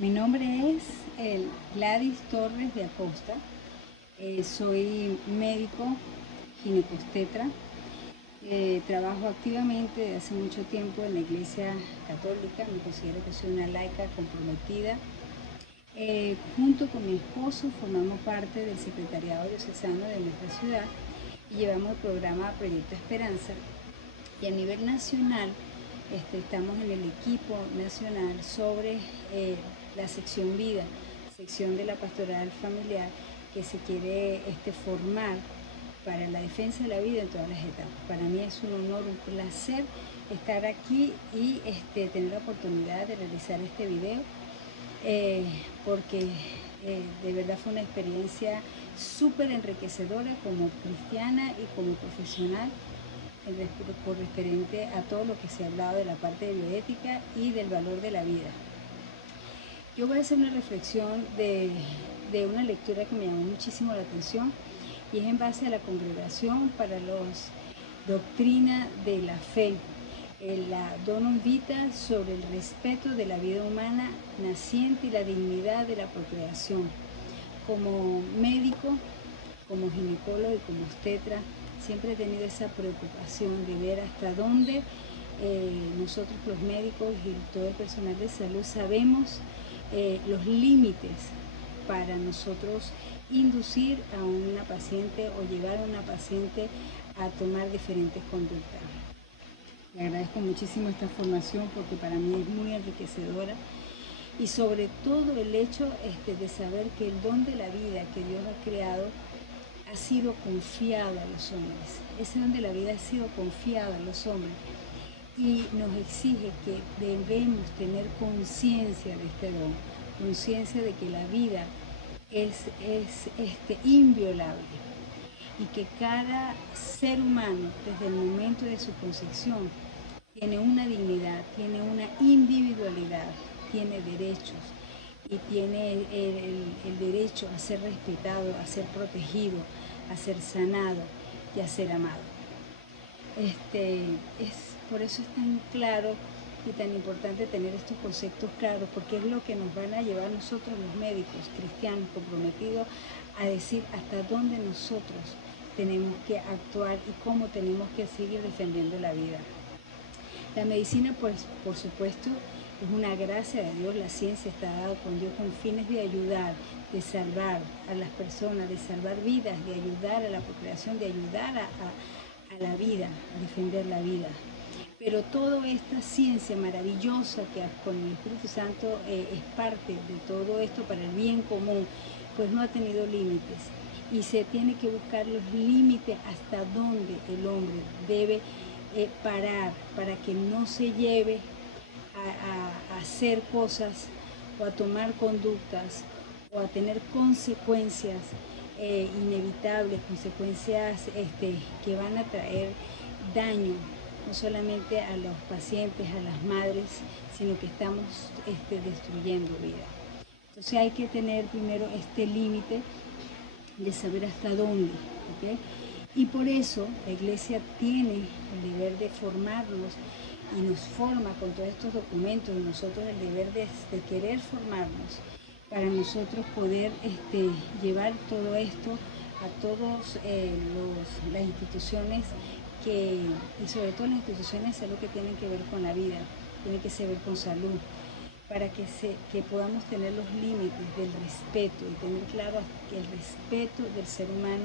Mi nombre es Gladys Torres de Acosta. Soy médico ginecostetra. Trabajo activamente desde hace mucho tiempo en la Iglesia Católica. Me considero que soy una laica comprometida. Junto con mi esposo formamos parte del secretariado diocesano de nuestra ciudad y llevamos el programa Proyecto Esperanza. Y a nivel nacional estamos en el equipo nacional sobre la sección vida, sección de la pastoral familiar, que se quiere formar para la defensa de la vida en todas las etapas. Para mí es un honor, un placer estar aquí y tener la oportunidad de realizar este video, porque de verdad fue una experiencia súper enriquecedora como cristiana y como profesional, por referente a todo lo que se ha hablado de la parte de bioética y del valor de la vida. Yo voy a hacer una reflexión de una lectura que me llamó muchísimo la atención, y es en base a la Congregación para la Doctrina de la Fe, la Donum Vitae, sobre el respeto de la vida humana naciente y la dignidad de la procreación. Como médico, como ginecólogo y como obstetra, siempre he tenido esa preocupación de ver hasta dónde nosotros los médicos y todo el personal de salud sabemos los límites para nosotros inducir a una paciente o llevar a una paciente a tomar diferentes conductas. Le agradezco muchísimo esta formación porque para mí es muy enriquecedora, y sobre todo el hecho de saber que el don de la vida que Dios ha creado ha sido confiado a los hombres. Ese don de la vida ha sido confiado a los hombres y nos exige que debemos tener conciencia de este don, conciencia de que la vida es inviolable y que cada ser humano desde el momento de su concepción tiene una dignidad, tiene una individualidad, tiene derechos y tiene el derecho a ser respetado, a ser protegido, a ser sanado y a ser amado. Por eso es tan claro y tan importante tener estos conceptos claros, porque es lo que nos van a llevar nosotros los médicos cristianos comprometidos a decir hasta dónde nosotros tenemos que actuar y cómo tenemos que seguir defendiendo la vida. La medicina, pues, por supuesto, es una gracia de Dios. La ciencia está dada con Dios con fines de ayudar, de salvar a las personas, de salvar vidas, de ayudar a la procreación, de ayudar a la vida, a defender la vida. Pero toda esta ciencia maravillosa que con el Espíritu Santo es parte de todo esto para el bien común, pues no ha tenido límites. Y se tiene que buscar los límites hasta donde el hombre debe parar para que no se lleve a hacer cosas o a tomar conductas o a tener consecuencias inevitables, consecuencias que van a traer daño no solamente a los pacientes, a las madres, sino que estamos destruyendo vida. Entonces hay que tener primero este límite de saber hasta dónde, ¿okay? Y por eso la Iglesia tiene el deber de formarnos y nos forma con todos estos documentos, y nosotros el deber de querer formarnos para nosotros poder llevar todo esto a todas las instituciones y sobre todo las instituciones de salud que tienen que ver con la vida, tienen que ver con salud, para que podamos tener los límites del respeto y tener claro el respeto del ser humano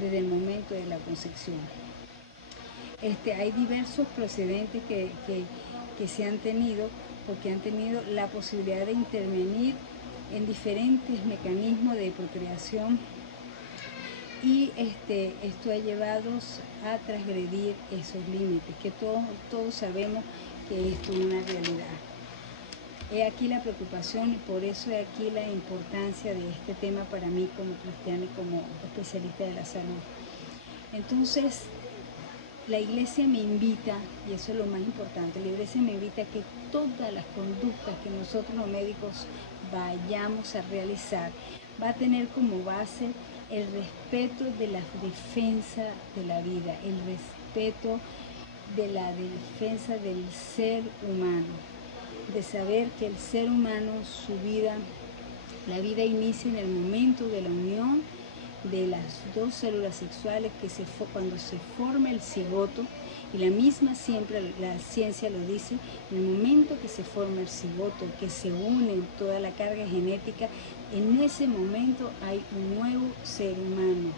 desde el momento de la concepción. Hay diversos precedentes que se han tenido, porque han tenido la posibilidad de intervenir en diferentes mecanismos de procreación, y esto ha llevado a transgredir esos límites, que todos sabemos que esto es una realidad. He aquí la preocupación, y por eso he aquí la importancia de este tema para mí como cristiana y como especialista de la salud. Entonces, la Iglesia me invita, y eso es lo más importante, la Iglesia me invita a que todas las conductas que nosotros los médicos vayamos a realizar va a tener como base el respeto de la defensa de la vida, el respeto de la defensa del ser humano. de saber que el ser humano, su vida, la vida inicia en el momento de la unión de las dos células sexuales, cuando se forma el cigoto, y la misma siempre la ciencia lo dice, en el momento que se forma el cigoto, que se une toda la carga genética, en ese momento hay un nuevo ser humano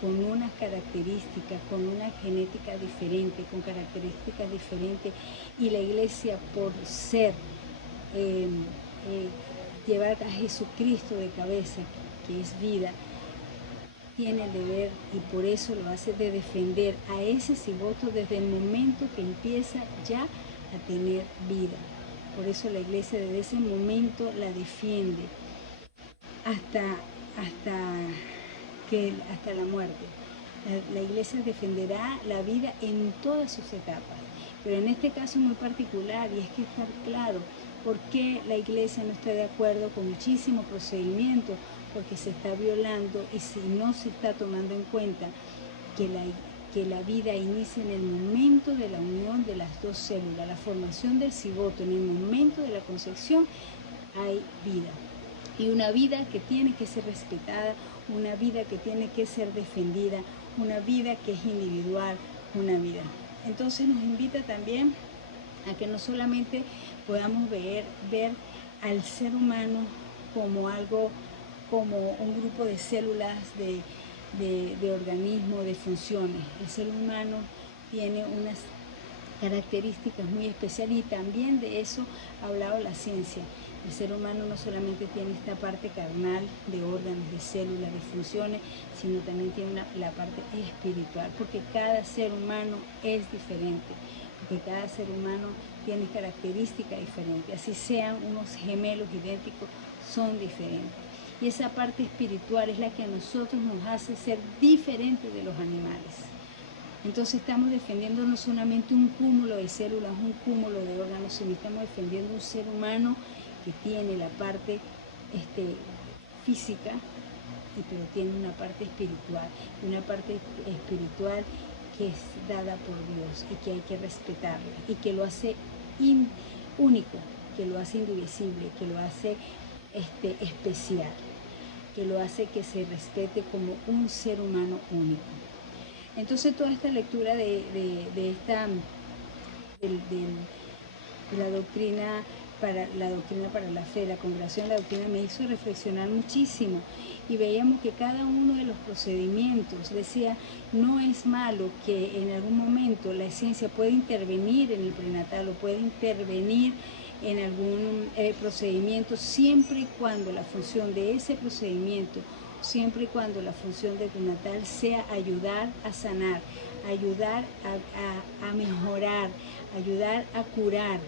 con unas características, con una genética diferente, con características diferentes, y la iglesia, por ser llevar a Jesucristo de cabeza, que es vida, tiene el deber, y por eso lo hace, de defender a ese cigoto desde el momento que empieza ya a tener vida. Por eso la iglesia desde ese momento la defiende hasta la muerte. La iglesia defenderá la vida en todas sus etapas, pero en este caso muy particular, y es que estar claro por qué la iglesia no está de acuerdo con muchísimos procedimientos, porque se está violando y si no se está tomando en cuenta que la vida inicia en el momento de la unión de las dos células, la formación del cigoto, en el momento de la concepción hay vida. Y una vida que tiene que ser respetada, una vida que tiene que ser defendida, una vida que es individual, una vida. Entonces nos invita también a que no solamente podamos ver al ser humano como algo, como un grupo de células, de organismos, de funciones. El ser humano tiene unas características muy especiales y también de eso ha hablado la ciencia. El ser humano no solamente tiene esta parte carnal de órganos, de células, de funciones, sino también tiene la parte espiritual, porque cada ser humano es diferente, porque cada ser humano tiene características diferentes, así sean unos gemelos idénticos, son diferentes. Y esa parte espiritual es la que a nosotros nos hace ser diferentes de los animales. Entonces estamos defendiendo no solamente un cúmulo de células, un cúmulo de órganos, sino estamos defendiendo un ser humano que tiene la parte física, pero tiene una parte espiritual que es dada por Dios y que hay que respetarla y que lo hace único, que lo hace indivisible, que lo hace especial, que lo hace que se respete como un ser humano único. Entonces toda esta lectura de la doctrina para la fe, la congregación de la doctrina, me hizo reflexionar muchísimo, y veíamos que cada uno de los procedimientos, decía, no es malo que en algún momento la ciencia puede intervenir en el prenatal o puede intervenir en algún procedimiento, siempre y cuando la función de ese procedimiento, siempre y cuando la función del prenatal sea ayudar a sanar, ayudar a mejorar, ayudar a curar,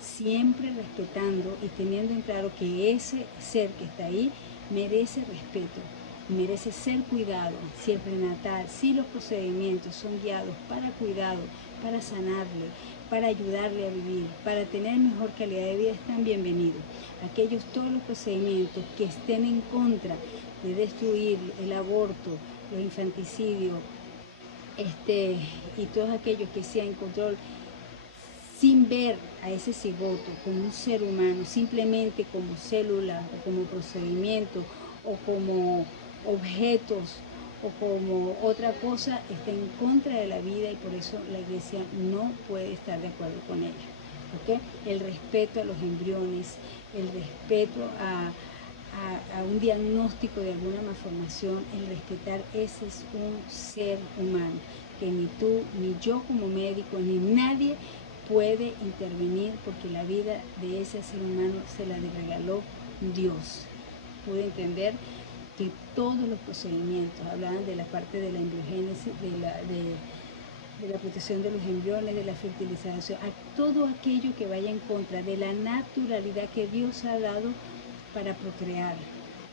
siempre respetando y teniendo en claro que ese ser que está ahí merece respeto, merece ser cuidado. Si el prenatal, si los procedimientos son guiados para cuidado, para sanarle, para ayudarle a vivir, para tener mejor calidad de vida, están bienvenidos. Todos los procedimientos que estén en contra de destruir el aborto, los infanticidios, y todos aquellos que sean en control, sin ver a ese cigoto como un ser humano, simplemente como célula o como procedimiento o como objetos o como otra cosa, está en contra de la vida, y por eso la iglesia no puede estar de acuerdo con ella. ¿Okay? El respeto a los embriones, el respeto a un diagnóstico de alguna malformación, el respetar, ese es un ser humano, que ni tú, ni yo como médico, ni nadie puede intervenir, porque la vida de ese ser humano se la regaló Dios. Pude entender que todos los procedimientos hablaban de la parte de la embriogénesis, de la protección de los embriones, de la fertilización, a todo aquello que vaya en contra de la naturalidad que Dios ha dado para procrear,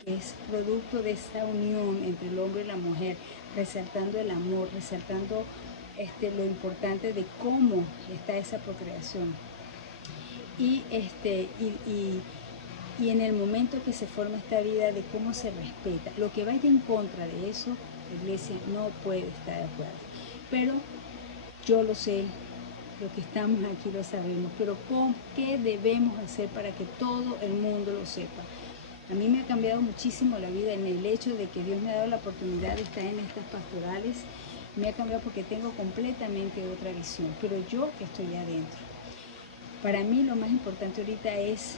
que es producto de esa unión entre el hombre y la mujer, resaltando el amor, resaltando lo importante de cómo está esa procreación. Y en el momento que se forma esta vida, de cómo se respeta. Lo que vaya en contra de eso, la iglesia no puede estar de acuerdo. Pero yo lo sé, Los que estamos aquí lo sabemos, pero ¿qué debemos hacer para que todo el mundo lo sepa? A mí me ha cambiado muchísimo la vida en el hecho de que Dios me ha dado la oportunidad de estar en estas pastorales. Me ha cambiado porque tengo completamente otra visión, pero yo estoy adentro. Para mí lo más importante ahorita es,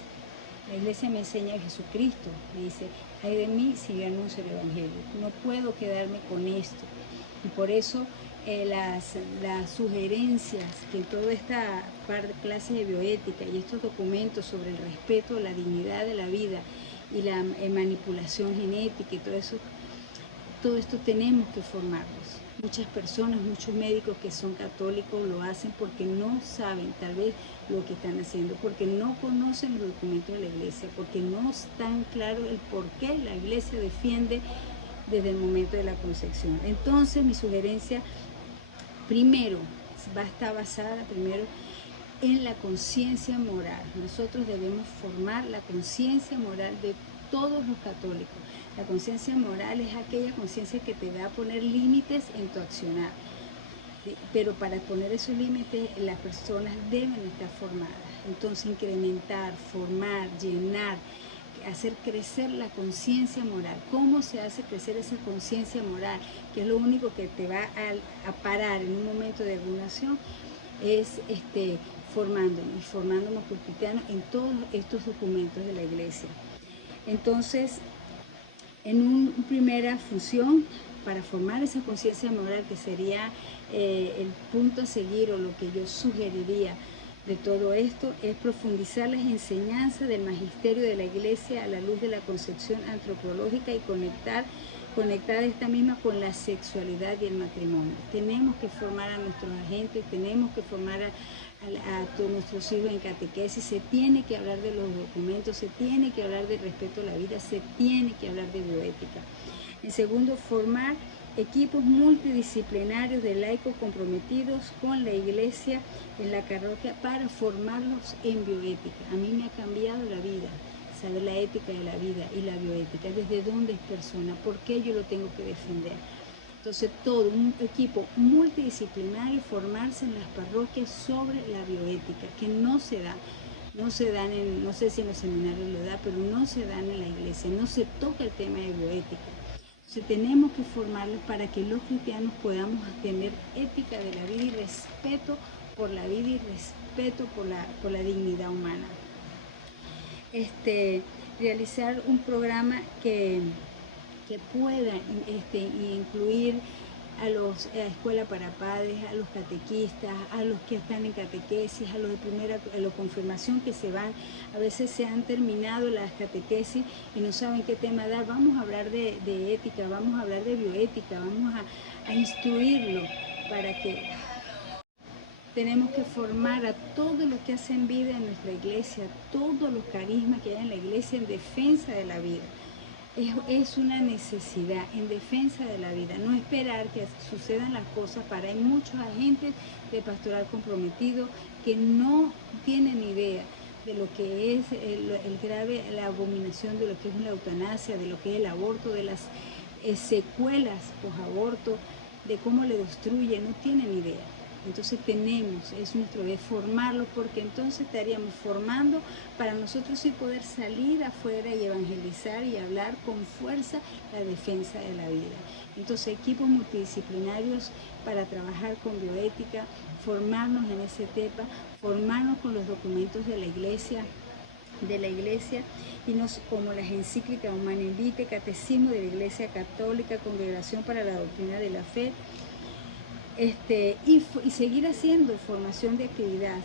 la iglesia me enseña a Jesucristo, me dice, ay de mí si yo anuncio el evangelio, no puedo quedarme con esto. Y por eso las sugerencias que toda esta clase de bioética y estos documentos sobre el respeto, la dignidad de la vida y la manipulación genética y todo esto tenemos que formarnos. Muchas personas, muchos médicos que son católicos lo hacen porque no saben tal vez lo que están haciendo, porque no conocen los documentos de la iglesia, porque no están claro el por qué la iglesia defiende desde el momento de la concepción. Entonces mi sugerencia primero va a estar basada en la conciencia moral. Nosotros debemos formar la conciencia moral de todos los católicos. La conciencia moral es aquella conciencia que te va a poner límites en tu accionar. Pero para poner esos límites las personas deben estar formadas. Entonces incrementar, formar, llenar, hacer crecer la conciencia moral. ¿Cómo se hace crecer esa conciencia moral? Que es lo único que te va a parar en un momento de abrumación, es formándonos como cristianos en todos estos documentos de la iglesia. Entonces, en una primera función, para formar esa conciencia moral, que sería el punto a seguir o lo que yo sugeriría de todo esto, es profundizar las enseñanzas del magisterio de la iglesia a la luz de la concepción antropológica y conectar esta misma con la sexualidad y el matrimonio. Tenemos que formar a nuestros agentes, tenemos que formar a todos nuestros hijos en catequesis, se tiene que hablar de los documentos, se tiene que hablar del respeto a la vida, se tiene que hablar de bioética. En segundo, formar equipos multidisciplinarios de laicos comprometidos con la iglesia en la parroquia para formarlos en bioética. A mí me ha cambiado la vida saber la ética de la vida y la bioética, desde dónde es persona, por qué yo lo tengo que defender. Entonces todo un equipo multidisciplinario, formarse en las parroquias sobre la bioética, que no se dan no sé si en los seminarios lo da, pero no se dan en la iglesia, no se toca el tema de bioética. Entonces tenemos que formarlos para que los cristianos podamos tener ética de la vida y respeto por la vida y respeto por la dignidad humana. Realizar un programa que pueda incluir a la escuela para padres, a los catequistas, a los que están en catequesis, a los de confirmación que se van. A veces se han terminado las catequesis y no saben qué tema dar. Vamos a hablar de ética, vamos a hablar de bioética, vamos a instruirlo para que... Tenemos que formar a todos los que hacen vida en nuestra iglesia, todos los carismas que hay en la iglesia en defensa de la vida. Es una necesidad en defensa de la vida, no esperar que sucedan las cosas. Hay muchos agentes de pastoral comprometido que no tienen idea de lo que es la abominación de lo que es la eutanasia, de lo que es el aborto, de las secuelas post-aborto, de cómo le destruye, no tienen idea. Entonces es nuestro deber formarlos, porque entonces estaríamos formando para nosotros sí poder salir afuera y evangelizar y hablar con fuerza la defensa de la vida. Entonces equipos multidisciplinarios para trabajar con bioética, formarnos en ese tema, formarnos con los documentos de la iglesia y como las encíclicas Humanae Vitae, Catecismo de la Iglesia Católica, Congregación para la Doctrina de la Fe, y seguir haciendo formación de actividad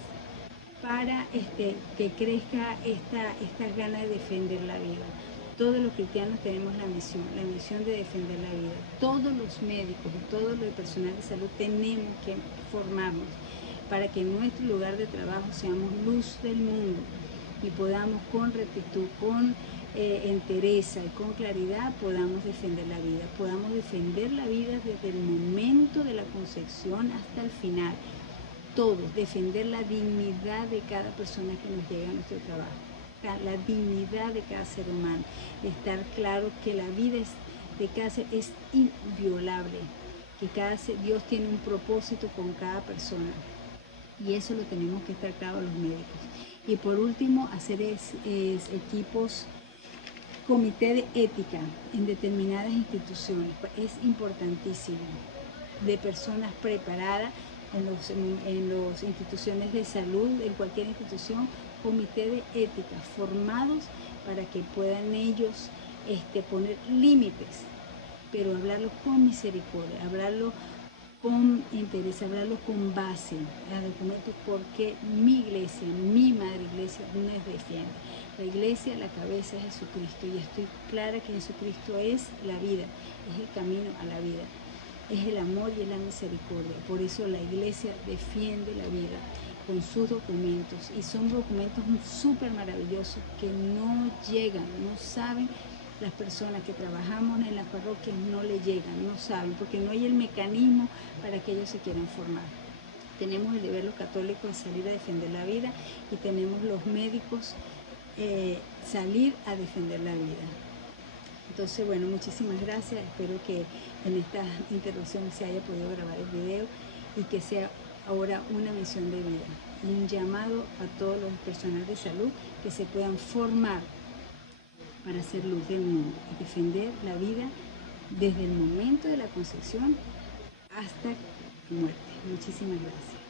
para que crezca estas ganas de defender la vida. Todos los cristianos tenemos la misión de defender la vida. Todos los médicos y todo el personal de salud tenemos que formarnos para que en nuestro lugar de trabajo seamos luz del mundo y podamos con rectitud, con entereza y con claridad podamos defender la vida desde el momento de la concepción hasta el final. Todos, defender la dignidad de cada persona que nos llega a nuestro trabajo, la dignidad de cada ser humano, estar claro que la vida de cada ser es inviolable, que Dios tiene un propósito con cada persona. Y eso lo tenemos que estar claros los médicos. Y por último, hacer equipos, comité de ética en determinadas instituciones. Es importantísimo, de personas preparadas en las instituciones de salud, en cualquier institución, comité de ética formados para que puedan ellos poner límites, pero hablarlo con misericordia, hablarlo con interés, hablarlo con base a documentos, porque mi iglesia, mi madre iglesia, nos defiende. La iglesia, la cabeza es Jesucristo, y estoy clara que Jesucristo es la vida, es el camino a la vida, es el amor y es la misericordia. Por eso la iglesia defiende la vida con sus documentos, y son documentos súper maravillosos que no llegan, no saben. Las personas que trabajamos en las parroquias no le llegan, no saben, porque no hay el mecanismo para que ellos se quieran formar. Tenemos el deber los católicos de salir a defender la vida, y tenemos los médicos salir a defender la vida. Entonces, bueno, muchísimas gracias. Espero que en esta interrupción se haya podido grabar el video y que sea ahora una misión de vida y un llamado a todos los personal de salud que se puedan formar para hacer luz del mundo y defender la vida desde el momento de la concepción hasta la muerte. Muchísimas gracias.